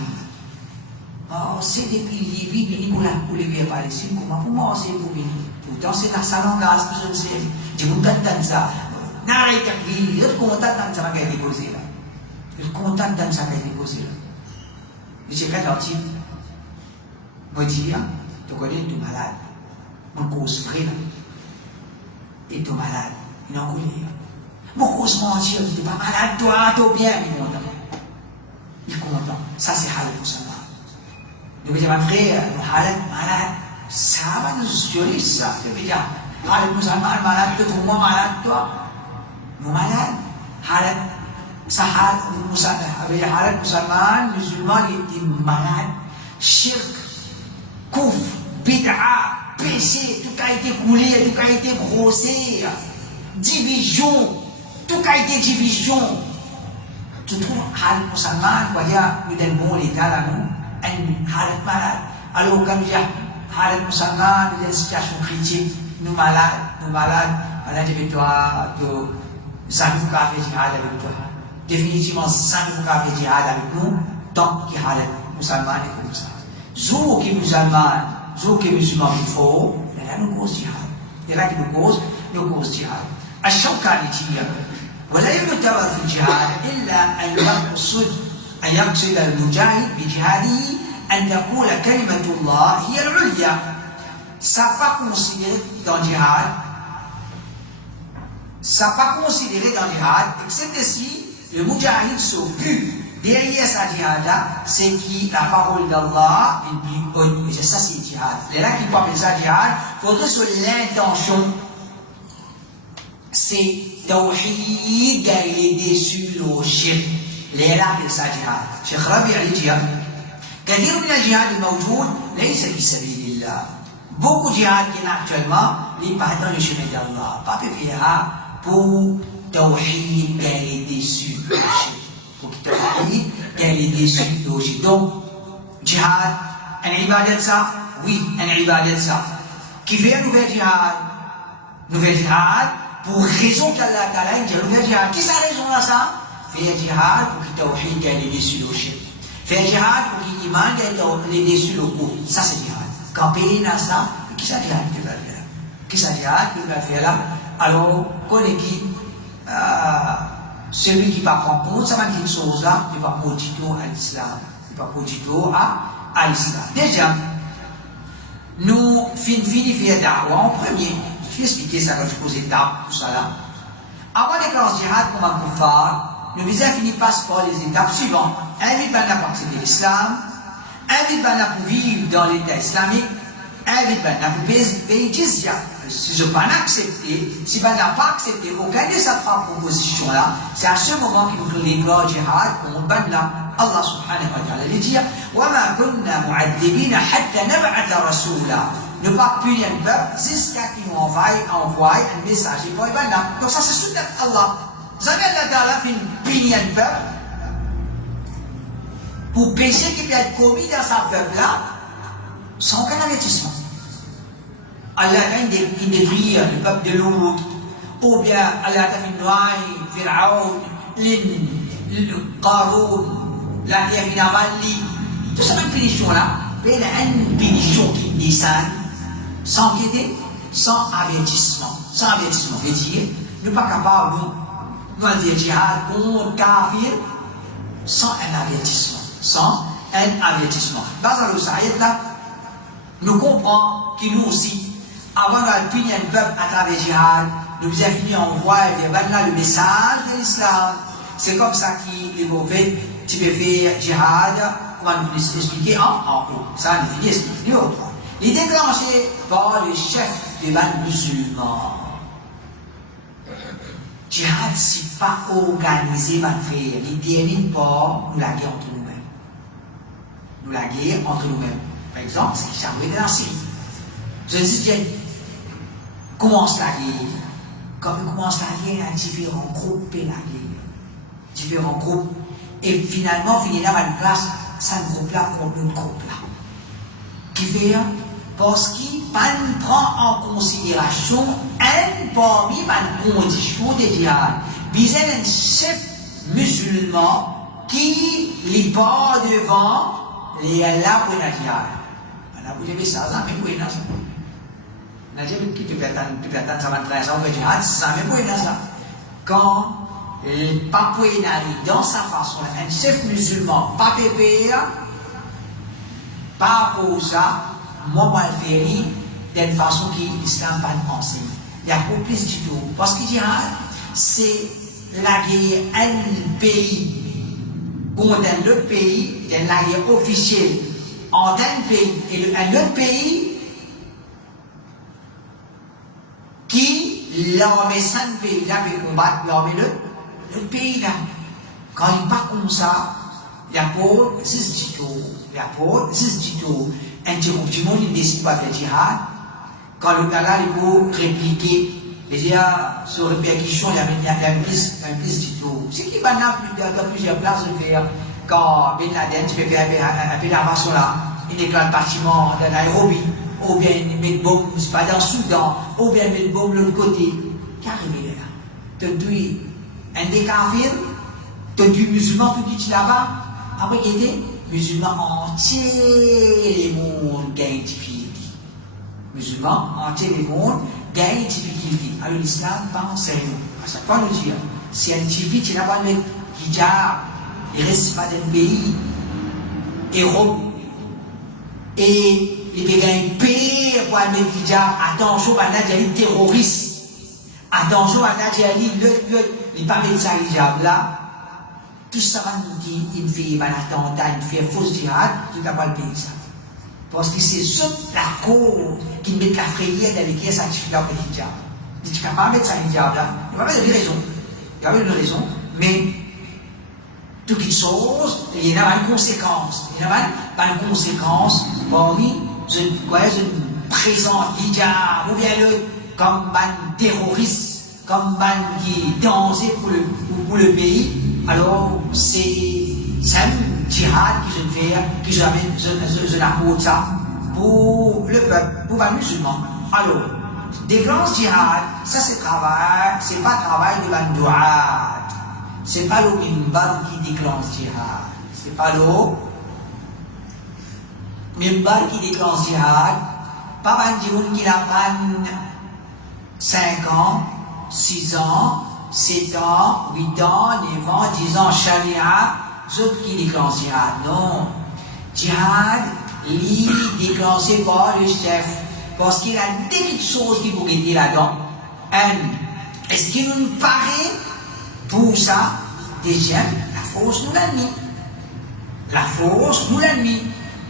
Oh, c'est depuis Libye, vini pour libérer Palestine, comment pour moi, c'est pour venir. Pourtant, c'est la salon gaz, je ne sais. Je ne peux pas ça. N'arrête pas de vivre, je suis content de ça qui a été posé là. Je suis content de ça qui a été posé là. Je suis très gentil. Moi, je dis, tu connais, tu es malade. Mon cause frère, et tu es malade. Il est en colère. Mon cause mentir, tu n'es pas malade, toi, tu es bien, il est content. Il est content. Ça, c'est Halal Musulman. Je veux dire, mon frère, malade, ça va nous assurer ça. Je veux dire, Halal Musulman, malade, tu es moins malade, toi. Nous malades. Halal, ça, Halal Musulman, musulman, il est malade. Shirk, kouf, bid'a, péché, tout a été coulé, tout a été brossé. Division, tout a été division. Tu trouves Halal Musulman, nous avons bon l'état là, nous, un Halal malade. Alors, comme je dis, Halal Musulman, nous avons une situation critique, nous malades, alors je vais toi, ça nous a fait jihad avec toi. Définitivement, ça nous a fait jihad avec nous, tant qu'il y a Halal Musulman et comme ça. Zou qui musulman, zou qui musulman il faut, mais là nous cause jihad. Et là qui nous cause jihad. الشوكاني ولا يعتبر في الجهاد إلا أن يقصد المجاهد بجهاده أن تكون كلمة الله هي العليا. Ça pas considéré dans le jihad. Ça pas considéré dans le jihad, excepté si le mujahid se but derrière sa jihad là, c'est qui la parole d'Allah, et ça c'est jihad. C'est là qu'il peut appeler ça jihad. Il faudrait sur l'intention. C'est tawhid, il est déçu le shirk. Les là appellent ça jihad. Cheikh Rabi' al-Jihad. كثير من الجهاد الموجود ليس في سبيل الله. Beaucoup de jihad qui est actuellement, n'est pas dans le chemin d'Allah. Pas pour tawhid, il est déçu le shirk. Pour tawhid, il est déçu le shirk. Donc, jihad, un ibadat ça? Oui, un ibadat ça. Qui fait un nouvel jihad? Nouvel jihad, pour raison qu'Allah Ta'ala dit, nouvel jihad. Qui sa raison là ça? Fait un jihad pour qu'il tawhid, il est déçu le shirk. Fait un jihad pour qu'il iman, il est déçu le coup. Ça c'est jihad. Quand pays n'a ça, qui sa jihad qui va faire? Qui sa jihad qui va faire là? Alors, qu'on est qui? celui qui va prendre compte, ça va dire une chose là, il va prendre à l'islam. Il va prendre à l'islam. Déjà, nous finissons faire da'wah en premier. Je vais expliquer ça quand je pose étapes, tout ça là. Avant de déclencher jihad comme un kuffar, nous visons finir par les étapes suivantes. Invite Bana pour accepter l'islam, invite Bana pour vivre dans l'état islamique, invite Bana pour payer jizya. Si je n'ai pas accepté, si Bana n'a pas accepté aucune de ces trois propositions-là, c'est à ce moment qu'il nous déclare jihad contre Bana. Allah subhanahu wa ta'ala dit وَمَا كُنَّا مُعَذِّبِينَ حَتَّى نَبْعَثَ رَسُولًا. Ne pas punir un peuple jusqu'à qu'il nous envoie un message pour Bana. Donc ça c'est sunnat Allah. Jamais Allah Ta'ala fait punir un peuple pour péché qui peut être commis dans sa peuple-là sans aucun avertissement. Allah a une des prières du peuple de Loulout, ou bien Allah a fait une noaille, Fir'aun, Qaroun, la terre Finamali, tout ça même punition-là, il y a une punition qui descend sans guider, sans avertissement. Sans avertissement, veut dire, nous ne sommes pas capables de dire jihad contre kafir sans un avertissement. Sans un avertissement. Dans le Sahel, là, nous comprenons que nous aussi, avant de punir un peuple à travers jihad, nous avons fini à envoyer le message de l'islam. C'est comme ça qu'il est mauvais. Tu peux faire jihad, comme on nous expliquer en haut. Ça, on finit expliquer au droit. Il est déclenché par le chef des musulmans. Jihad, si pas organisé, va faire. Il termine par nous la guerre entre nous-mêmes. Nous la guerre entre nous-mêmes. Par exemple, c'est qui s'est arrivé dans la Syrie. Je dis, commence la guerre. Quand on commence la guerre, il y a différents groupes et la guerre. Différents groupes. Et finalement, finit là, une classe, ça ne groupe là contre l'autre groupe là. Qui fait, parce qu'il prend en considération un parmi les conditions de jihad. Il y a un chef musulman qui les part devant les Allah pour la jihad. Allah vous avez ça, ça même pour une nation. On a dit que tu peux attendre ça va être ça, on fait jihad, ça même pour une nation. Quand le papouinari, dans sa façon, un chef musulman, pas pépé, pas pour ça, moi, je vais faire d'une façon qui l'islam pas enseigne. Il y a beaucoup plus du tout. Parce que jihad, c'est la guerre un pays contre un autre pays, il y a la guerre officielle entre un pays et un autre pays qui l'armée sans pays là peut combattre l'armée le pays là. Quand il part comme ça, il y a pour 6 titres, il y a pour 6 titres. Interruption, il décide pas de faire jihad. Quand le gars là, il faut répliquer, déjà, sur répercussion, il y a un plus du tout. C'est qui va dans plusieurs places de faire. Quand Ben Laden, tu peux faire un peu d'intervention là, il déclare le bâtiment dans Nairobi, ou bien il met le bombe, c'est pas dans le Soudan, ou bien il met le bombe de l'autre côté. Qu'arrive là? Tu tues un des kafirs, tu tues musulmans, tu tues là-bas, après il y a des musulmans entiers, les mondes gagnent difficulté. Musulmans entiers, les mondes gagnent difficulté. Alors l'islam pense à nous. À chaque fois, nous dit, si un difficulté, tu n'as pas de hijab, il reste pas d'un pays, Europe, et il peut gagner paix pour un hijab. Attention, il y a des terroristes. Attention, il y a des pas mettre ça hijab là. Tout ça va nous dire, il fait un attentat, il fait fausse jihad, tu n'as pas le pays ça. Parce que c'est ça la cause qui met la frayeur dans les guerres certificats pour le hijab. Tu ne peux pas mettre ça hijab là, il n'y a pas de raison. Il n'y a pas de raison, mais toute chose, il y a une conséquence. Il y a une conséquence parmi une présence hijab, ou bien comme un terroriste, comme un qui est danger pour le pays. Alors, c'est un jihad que je vais faire, que je l'apporte ça pour le peuple, pour les musulmans. Alors, des grands jihad, ça c'est travail, c'est pas travail de l'andouad. C'est pas le mimbar qui déclenche jihad. C'est pas le mimbar qui déclenche jihad. Pas un djihad qui n'a pas 5 ans, 6 ans, 7 ans, 8 ans, 9 ans, 10 ans, charia, autres qui déclenchent jihad. Non. Jihad, il est déclenché par le chef. Parce qu'il a des petites choses qui pourraient être là-dedans. Est-ce qu'il nous paraît pour ça? Déjà, la force nous l'a mis. La force nous l'a mis.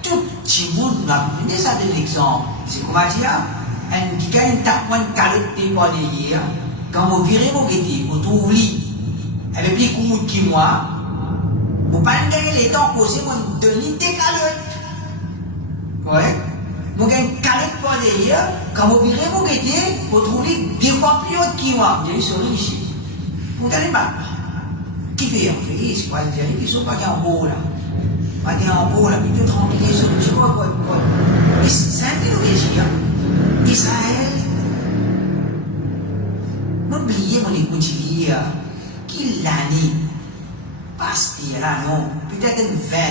Tout le monde nous a donné ça de l'exemple. C'est comment dire? Un qui gagne un qualité par derrière. Quand vous virez vos guettés, vous trouvez avec plus court que moi, vous ne pouvez pas gagner les temps causés, vous donnez des calottes. Ouais. Vous gagnez calottes par derrière. Quand vous virez vos guettés, vous trouvez des fois plus haut que moi. Vous avez souris ici. Vous gagnez pas. Qui fait un pays? C'est pas le dire, ils sont pas en haut là. Pas en haut là, plutôt tranquille, ils sont petit quoi. C'est un peu le Israël. N'oubliez mon écoutier, qu'il l'année, parce qu'il là, non, peut-être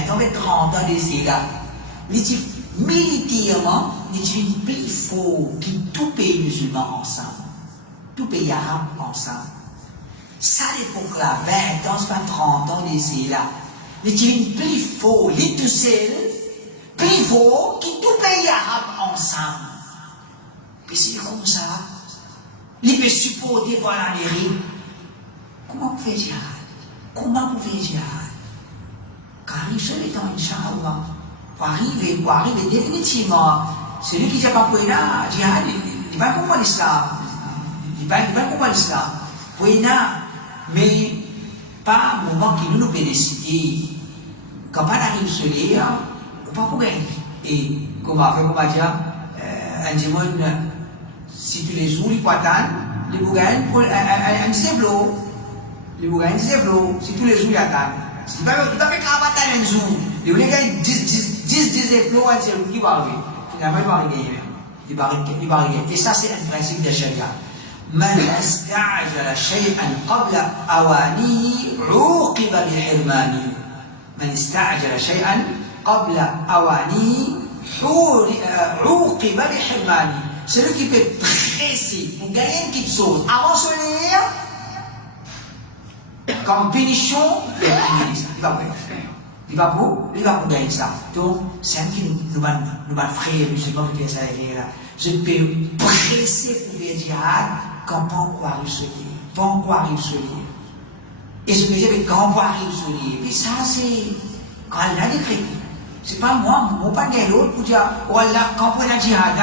20 ans, 30 ans d'ici là, militairement, il est plus fort que tout pays musulman ensemble, tout pays arabe ensemble. Ça, l'époque là, 20 ans, c'est pas 30 ans d'ici là, il est plus fort, il est tout seul, plus fort que tout pays arabe ensemble. Puis c'est comme ça. Il peut supporter par l'Amérique. Comment vous faites jihad? Comment vous faites jihad? Quand arrive sur le temps, Inch'Allah, pour arriver définitivement, celui qui n'a pas pris là, jihad, il va comprendre l'islam. Il va comprendre l'islam. Puis là, mais pas au moment qui nous peut décider. Quand on arrive sur les on ne peut pas pour gagner. Et comment dire, un démon, si tu les joues, les poitanes, les bougaines, un zévlo. Les bougaines, zévlo. Si tu les joues, ils attendent. Si tu ne peux pas faire un zou, les bougaines, 10 zévlo, un zévlo, qui va arriver. Finalement, il va arriver. Et ça, c'est un principe de Sharia. من استعجل شيئا قبل أوانه عوقب بحرمانه. من استعجل شيئا قبل أوانه عوقب بحرمانه. Celui qui peut presser pour gagner une petite chose avant ce lire, comme punition, il va pour gagner ça. Donc, c'est un qui nous va frère, musulman qui fait ça là. Je peux presser pour faire jihad quand pas encore arrive ce lire. Pas encore arrive ce lire. Et ce que j'ai dit, quand pas arrive ce lire. Puis ça, c'est quand il a décrété. C'est pas moi, mon pas gagner l'autre pour dire, oh Allah, comprenez la jihad,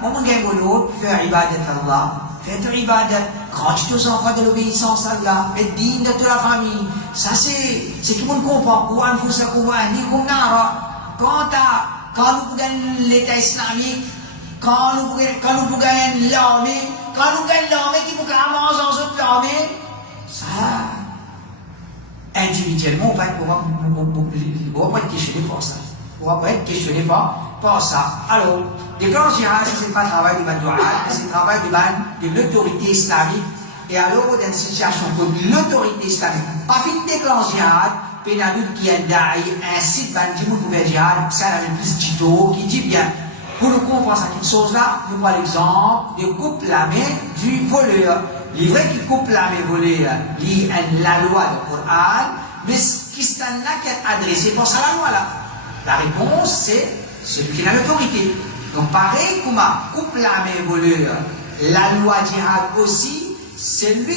moi, mon gagner l'autre pour faire ibadat Allah. Faites ibadat, grandis aux enfants de l'obéissance à Allah, et digne de toute la famille. Ça, c'est tout le monde comprend. Kouan, Foussa, Kouan, ni Koumnara. Quand nous gagnons l'État islamique, quand nous gagnons l'armée, qui vous commence en cette armée, ça, individuellement, on va pas être questionné pour ça. On va pas être questionné par ça. Alors, déclencher jihad, ce n'est pas le travail du Badouad, c'est le travail de l'autorité islamique. Et alors, dans une situation comme l'autorité islamique, pas fin de déclencher jihad, pénalud qui est d'ailleurs incite Banti pour faire jihad, ça a le plus Tito qui dit bien. Pour nous comprendre cette chose-là, nous prenons l'exemple de coupe la main du voleur. Les vrais qui coupent la main volée, la loi du Coran, mais ce qui est là qui est adressé pour ça la loi là. La réponse c'est celui qui a l'autorité. Donc pareil comme coupe la main volée, la loi djihad aussi, c'est celui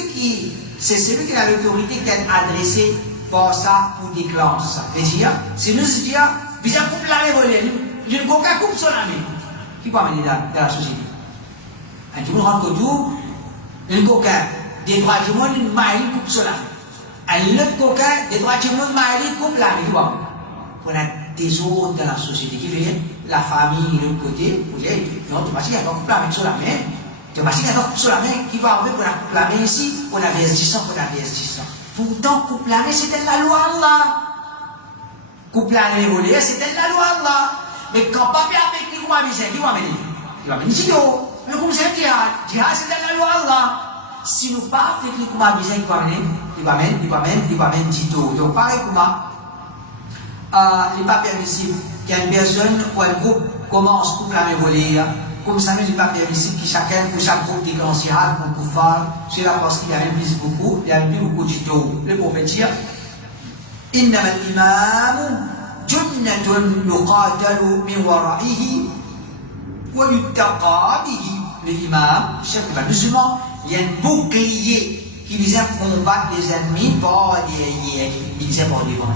qui a l'autorité qui est adressé pour ça pour déclencher ça. C'est-à-dire, si nous se disons, bien coupe la main volée, je ne peux pas couper sur la main. Qui peut amener dans la société? Un tout le monde rentre autour. Un coquin, des droits du monde, une maille coupe cela. Un autre coquin, des droits du monde, maille coupe la main. On a des autres dans la société qui fait la famille de l'autre côté. Vous dites, non, tu m'as dit, il y a pas coupe la main sur la main. Tu m'as dit, il y a pas coupe sur la main. Qui va arriver pour la coupe la main ici? On a VS10, on a VS10. Pourtant, coupe la main, c'était la loi Allah. Coupe la main volée, c'était la loi Allah. Mais quand papa avec lui, qui va venir? Il va venir ici, mais comme c'est jihad, c'est la loi Allah. Si nous pas fait comme Abizan il va mener Tito. Donc pareil comme il n'est pas permissible qu'il y ait une personne ou un groupe commence à couper la main volée, comme ça, il n'est pas permissible que chacun, pour chaque groupe qui commence jihad, pour le kuffar, c'est là parce qu'il y a un plus beaucoup, il y a un plus beaucoup de dos. Le prophète dit, إنما الإمام جنة يقاتل من ورائه ويتقى به. L'imam, chef de musulman, il y a un bouclier qui vient combattre les ennemis par derrière, qui vient par devant.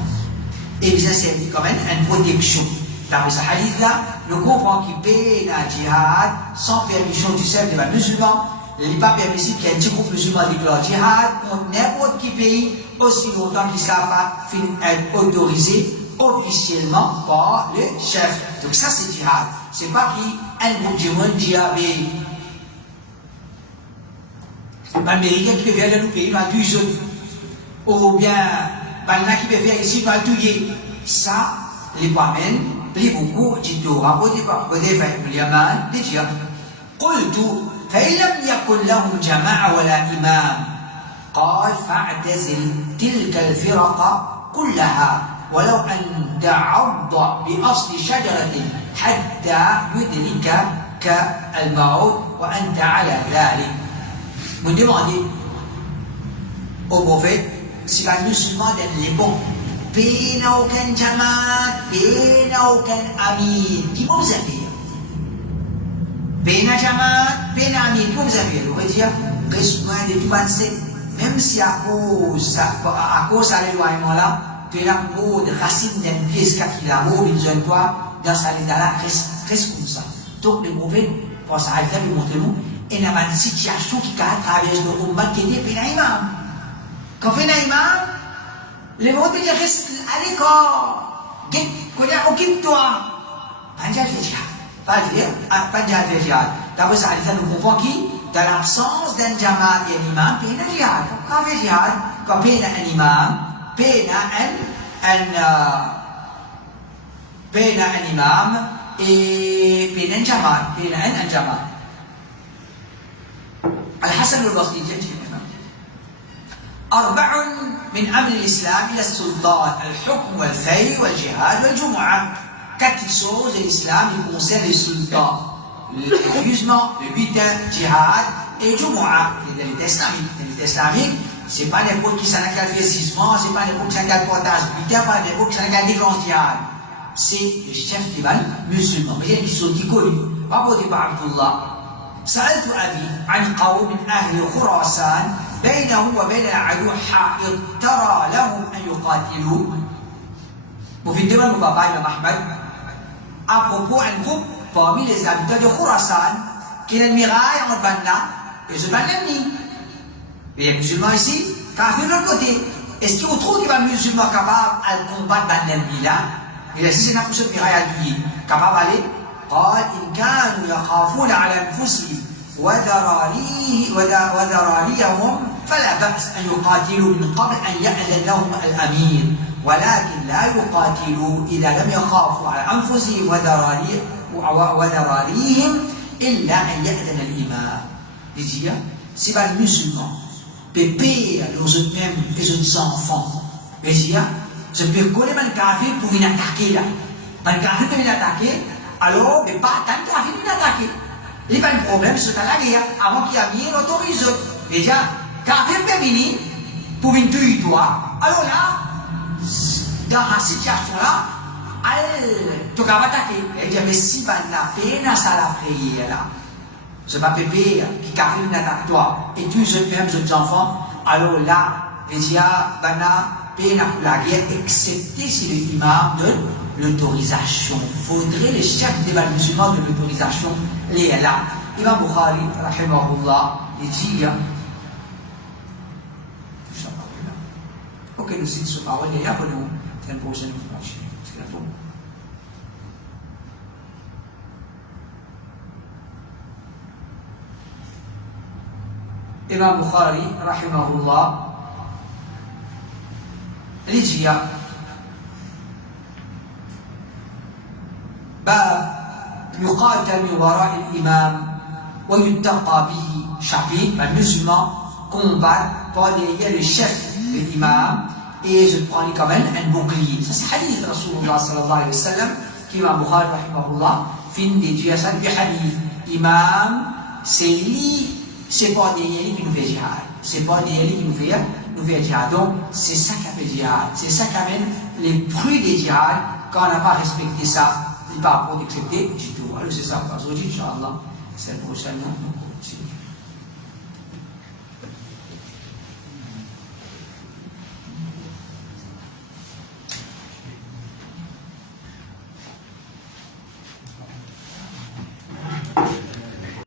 Et vient servir comme une protection. Dans ce hadith-là, nous comprenons qu'il paie un djihad sans permission du chef de musulman. Il n'est pas permissible qu'il y ait un petit groupe musulman déclare djihad contre n'importe quel pays, aussi longtemps qu'il ne sera pas être autorisé officiellement par le chef. Donc ça c'est djihad. C'est pas qu'un groupe de monde djihad. L'Américain qui peut venir dans nos pays, nous a tué jeunes. Ou bien, Balna qui peut venir ici, nous a tué. Ça, les Pamènes, les beaucoup, Tito, rapporté par Yaman, les djihad. قلت فإن لم يكن لهم جماعة ولا إمام قال فاعتزل تلك الفرق كلها ولو أن تعض بأصل شجرة حتى يدركك الموت وأنت على ذلك. Vous demandez au prophète si les musulmans de l'époque n'a aucun jamaat, n'a aucun ami, qui peut vous faire? Pena jamaat, pena ami, qui peut vous faire? On va dire, reste loin de tout penser, même si à cause de l'éloignement là, pena mot de racine d'une pièce qui la mot, il besoin de toi, dans cet état-là, reste comme ça. Donc le prophète, pour ça, il a montré nous, et il y a une situation qui traverse le combat qui est pena imam. Quand pena imam, le monde peut dire reste à l'écart, occupe-toi. Panjal fait jihad. Panjal fait jihad. D'abord, ça nous comprend qui, dans l'absence d'un jamaat et un imam, pena jihad. Quand fait jihad, quand pena un imam, pena un imam et pena un jamaat, pena un jamaat. الحسن البصري جميل أربع من أمر الإسلام إلى السلطان الحكم والفيء والجهاد والجمعة. Quatre choses de l'islam qui concernent le sultan, le jugement, le butin, jihad et jumu'ah. C'est l'État islamique. L'État islamique, c'est pas n'importe qui s'en a qu'à faire sisement, c'est pas n'importe qui s'en a qu'à portage butin, pas n'importe qui s'en a qu'à déclencher jihad. C'est le chef du bal musulman. Il y a une question qui connue. Rapporté par Abdullah. سألت أبي عن قوم من أهل خراسان بينه وبين العدو حائط ترى لهم أن يقاتلوا. وفي الدول مبابا إمام أحمد à propos d'un groupe parmi les habitants de Khurasan qui a une muraille entre Banna et ce Banna ennemi. Il y a des musulmans ici, kafir de l'autre côté. Est-ce qu'on trouve qu'il y a un musulman capable de combattre Banna ennemi là? Il a dit c'est pour cette muraille à tuer. Capable d'aller? قال إن كانوا يخافون على أنفسهم وذراريهم فلا بأس أن يقاتلوا من قبل أن يأذن لهم الأمير ولكن لا يقاتلوا إذا لم يخافوا على أنفسهم وذراريهم إلا أن يأذن الإمام. Dit si les musulmans pépèrent leurs eux-mêmes et leurs enfants, je peux coller un kafir pour venir attaquer là. Un kafir pour venir attaquer. Alors, mais pas tant qu'il a fini d'attaquer. Il n'y a pas de problème, c'est à la guerre. Avant qu'il y ait bien autorisé. Déjà, quand il est venu pour une tuer toi, alors là, dans la situation là, tu vas attaquer. Et dit, mais si ben la peine, ça la frayé là. C'est pas pépé qui a fait une attaque toi. Et tu même tes enfants, alors là, il dit, ben la peine pour la guerre, excepté si l'imam donne l'autorisation. Il faudrait les chefs des musulmans de l'autorisation. Les là. Imam Bukhari, rahimahullah, il dit, ok, nous citons ce parole, et après nous, c'est une prochaine information. C'est la tombe. Imam Bukhari, rahimahullah, il dit, باب يقاتل من وراء الإمام ويتقى به chapitre les musulmans combattent par derrière le chef de l'imam et je prends quand même un bouclier. Ça c'est hadith Rasulullah sallallahu alayhi wa sallam qui Imam Bukhari rahimahullah fin d'étudier ça du hadith l'imam, c'est lui, c'est pas derrière lui qui nous fait jihad. C'est pas derrière lui qui nous fait jihad. Donc, c'est ça qui appelle jihad. C'est ça qui amène les fruits des jihad quand on n'a pas respecté ça. Il va pas accepter du tout. Alors, c'est ça, aujourd'hui, Inch'Allah, c'est le prochain, on continue.